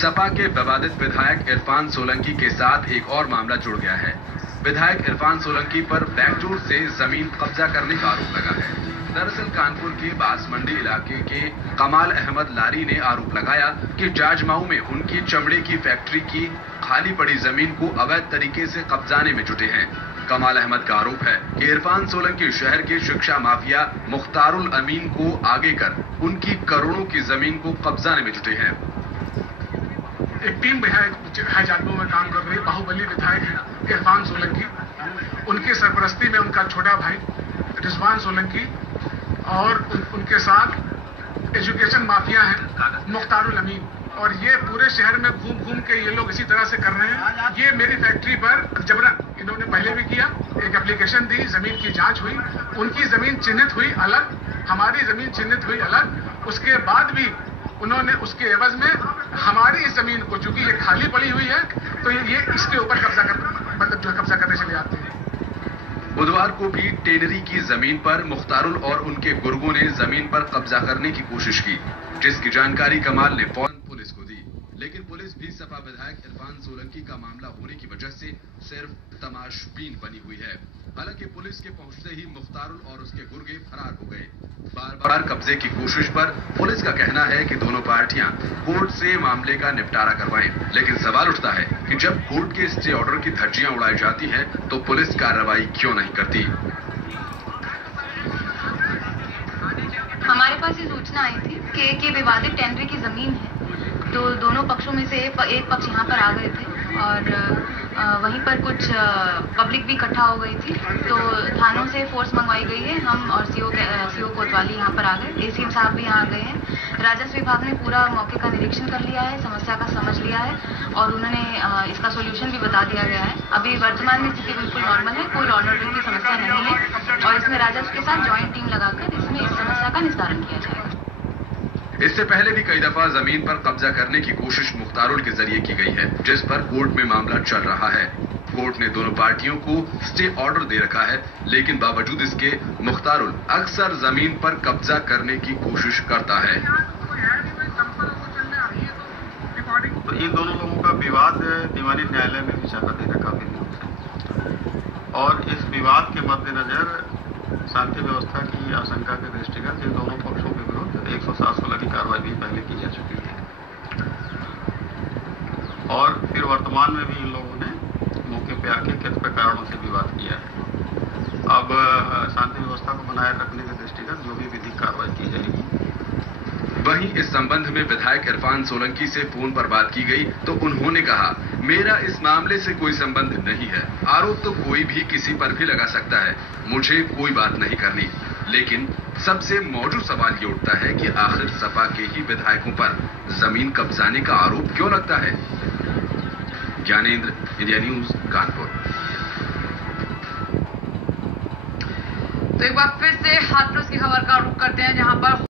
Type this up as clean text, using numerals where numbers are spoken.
सपा के विवादित विधायक इरफान सोलंकी के साथ एक और मामला जुड़ गया है। विधायक इरफान सोलंकी पर बैकडोर से जमीन कब्जा करने का आरोप लगा है। दरअसल कानपुर के बांसमंडी इलाके के कमाल अहमद लारी ने आरोप लगाया कि जाजमाऊ में उनकी चमड़े की फैक्ट्री की खाली पड़ी जमीन को अवैध तरीके से कब्जाने में जुटे हैं। कमाल अहमद का आरोप है कि इरफान सोलंकी शहर के शिक्षा माफिया मुख्तारुल अमीन को आगे कर उनकी करोड़ों की जमीन को कब्जाने में जुटे हैं। एक टीम है जाजमाऊ में काम कर रही है। बाहुबली विधायक है इरफान सोलंकी, उनकी सरपरस्ती में उनका छोटा भाई रिजवान सोलंकी और उनके साथ एजुकेशन माफिया है मुख्तारुल अमीन, और ये पूरे शहर में घूम घूम के ये लोग इसी तरह से कर रहे हैं। ये मेरी फैक्ट्री पर जबरन इन्होंने पहले भी किया, एक एप्लीकेशन दी, जमीन की जांच हुई, उनकी जमीन चिन्हित हुई अलग, हमारी जमीन चिन्हित हुई अलग। उसके बाद भी उन्होंने उसके एवज में हमारी इस जमीन को, चूंकि ये खाली पड़ी हुई है, तो ये इसके ऊपर कब्जा करने चले जाते हैं। बुधवार को भी टेनरी की जमीन पर मुख्तारुल और उनके गुर्गों ने जमीन पर कब्जा करने की कोशिश की, जिसकी जानकारी कमाल ने फौरन पुलिस को दी। लेकिन पुलिस भी सपा विधायक इरफान सोलंकी का मामला होने की वजह से सिर्फ तमाशबीन बनी हुई है। हालांकि पुलिस के पहुंचते ही मुख्तारुल और उसके गुर्गे फरार हो गए। बार बार कब्जे की कोशिश पर पुलिस का कहना है कि दोनों पार्टियां कोर्ट से मामले का निपटारा करवाएं। लेकिन सवाल उठता है कि जब कोर्ट के स्टे ऑर्डर की धज्जियां उड़ाई जाती हैं, तो पुलिस कार्रवाई क्यों नहीं करती? हमारे पास ये सूचना आई थी कि विवादित टेंडर की जमीन है, तो दोनों पक्षों में से एक पक्ष यहाँ पर आ गए थे और वहीं पर कुछ पब्लिक भी इकट्ठा हो गई थी, तो थानों से फोर्स मंगवाई गई है। हम और सीओ कोतवाली यहाँ पर आ गए, एसीएम साहब भी यहाँ आ गए हैं। राजस्व विभाग ने पूरा मौके का निरीक्षण कर लिया है, समस्या का समझ लिया है और उन्होंने इसका सोल्यूशन भी बता दिया गया है। अभी वर्तमान में स्थिति बिल्कुल नॉर्मल है, कोई लॉ ऑर्डर की समस्या नहीं है और इसमें राजस्व के साथ ज्वाइंट टीम लगाकर इसमें इस समस्या का निस्तारण किया जाएगा। इससे पहले भी कई दफा जमीन पर कब्जा करने की कोशिश मुख्तारुल के जरिए की गई है, जिस पर कोर्ट में मामला चल रहा है। कोर्ट ने दोनों पार्टियों को स्टे ऑर्डर दे रखा है, लेकिन बावजूद इसके मुख्तारुल अक्सर जमीन पर कब्जा करने की कोशिश करता है। तो इन दोनों लोगों का विवाद दीवानी न्यायालय में भी चला दे रखा काफी दिनों से, और इस विवाद के मद्देनजर शांति व्यवस्था की आशंका के दृष्टिगत इन दोनों पक्षों के विरुद्ध 107(16) की कार्रवाई भी पहले की जा चुकी है और फिर वर्तमान में भी इन लोगों ने मौके पे आके किस कारणों से विवाद किया है। अब शांति व्यवस्था को बनाए रखने के दृष्टिगत जो भी विधिक कार्रवाई की जाएगी। वहीं इस संबंध में विधायक इरफान सोलंकी से फोन पर बात की गई तो उन्होंने कहा, मेरा इस मामले से कोई संबंध नहीं है। आरोप तो कोई भी किसी पर भी लगा सकता है, मुझे कोई बात नहीं करनी। लेकिन सबसे मौजूद सवाल ये उठता है कि आखिर सपा के ही विधायकों पर जमीन कब्जाने का आरोप क्यों लगता है? Gyanendra, India news, Kanpur. तो एक बार फिर से हाथरस की खबर का रुख करते हैं, जहां पर